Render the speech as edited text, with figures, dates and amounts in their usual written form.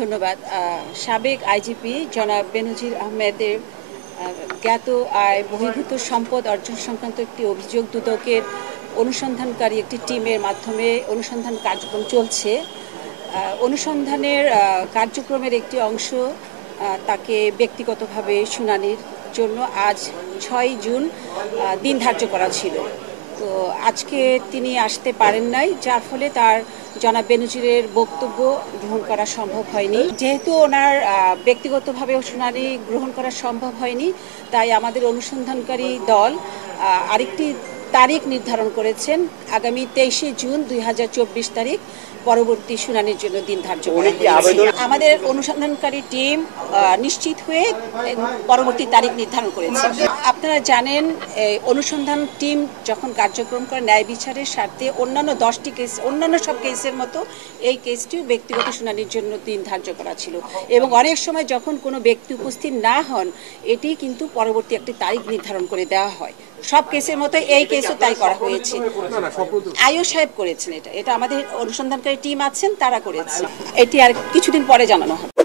ধন্যবাদ। সাবেক আইজিপি জনাব বেনজির আহমেদের জ্ঞাত আয় বহির্ভূত সম্পদ অর্জন সংক্রান্ত একটি অভিযোগ দুদকের অনুসন্ধানকারী একটি টিমের মাধ্যমে অনুসন্ধান কার্যক্রম চলছে। অনুসন্ধানের কার্যক্রমের একটি অংশ তাকে ব্যক্তিগতভাবে শুনানির জন্য আজ 6 জুন দিন ধার্য করা ছিল। তো আজকে তিনি আসতে পারেন নাই, যার ফলে তার জনাব বেনজিরের বক্তব্য গ্রহণ করা সম্ভব হয়নি। যেহেতু ওনার ব্যক্তিগতভাবে শুনানি গ্রহণ করা সম্ভব হয়নি, তাই আমাদের অনুসন্ধানকারী দল আরেকটি তারিখ নির্ধারণ করেছেন, আগামী 23শে জুন 2024 তারিখ পরবর্তী শুনানির জন্য দিন ধার্য করা হয়েছে। আমাদের অনুসন্ধানকারী টিম নিশ্চিত হয়ে পরবর্তী তারিখ নির্ধারণ করেছে। আপনারা জানেন, অনুসন্ধান টিম যখন কার্যক্রম করে ন্যায় বিচারের স্বার্থে অন্যান্য 10টি কেস, অন্যান্য সব কেসের মতো এই কেসটিও ব্যক্তিগত শুনানির জন্য দিন ধার্য করা ছিল, এবং অনেক সময় যখন কোনো ব্যক্তি উপস্থিত না হন, এটি কিন্তু পরবর্তী একটি তারিখ নির্ধারণ করে দেওয়া হয়। সব কেসের মতো এই কেসও তাই করা হয়েছে। আইও সাহেব করেছেন, এটা আমাদের অনুসন্ধানকারী টিম আছেন, তারা করেছে। এটি আর কিছুদিন পরে জানানো হবে।